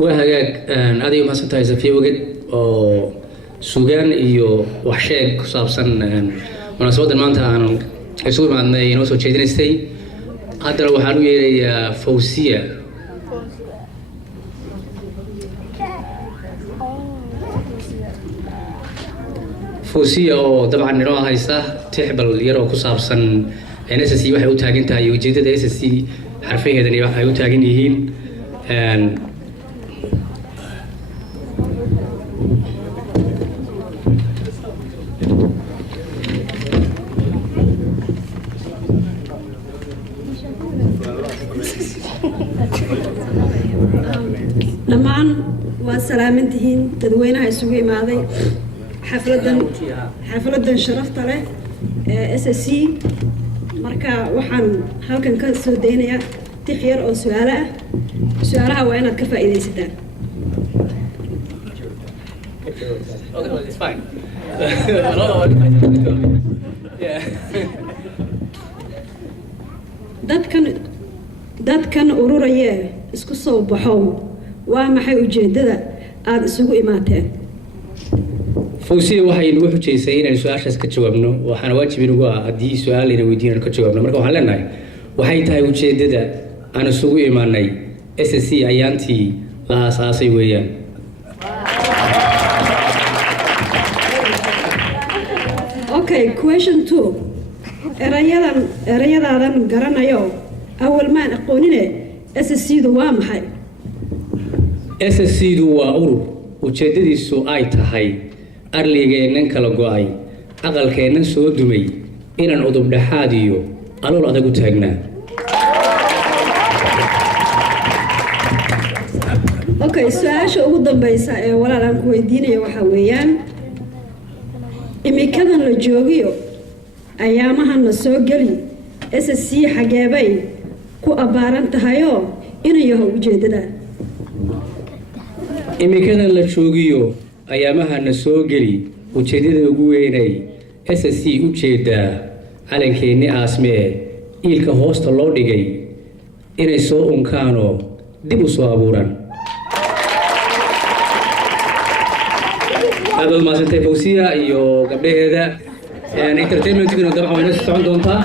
وهاجاك هذه ما سنتهي في وقت أو سجان إيو وحشاك صابسن مناسبة المانتا أنا أسوي مع ينوسو تشيدين استي هذا لو حلو يا فوسية فوسية أو طبعا نراها هيسا تحبل يرو كصابسن NSC waxay u taagan tahay ujeedada SSC xarfaheedani waxay u taagan yihiin dhammaan waa salaamantihiin dadweynaha isugu imaaday xafladan sharafta leh ee SSC marka waxaan halkan ka soo daynayaa tix yar oo su'aalaha waa inaad ka faa'iidaysataan dadkan ururaya isku soo baxow waa maxay ujeedada aad isugu imaateen فوسية waxay nagu xujeysay inaan su'aashaas ka jawaabno waxaan waajib inagu ah hadii su'aal ina weydiinaan ka jawaabno marka waxaan leenahay waxay tahay ujeedada aan isugu imaanay SSC ayaantii la aasaasay weeyaan Okay, question 2 erayadaadan garanayo awal maan aqoonine SSC-du waa maxay SSC-du waa urur ujeedadiisu ay tahay arligeennan kala go'ay aqalkeennan soo dumay inaan udub dhaxaad iyo alool adag u taagnaa Okay, su'aasha ugu dambaysa ee walaalaan ku weydiinayo waxa weeyaan imikadan la joogiyo ayaamahan la soo gali SSC xageebay ku abaaran tahayoo inayaho ujeedada imikadan la joogiyo ayaamahana soo geli ujeedada ugu weynay SSC ujeedaa calankeenni aasmee iilka hoosta loo dhigay inay soo unkaanoo dib u soo abuuran aad maasantay Fawsiya iyo gabdhaheeda entertainment-kuna dabcan way socon doontaa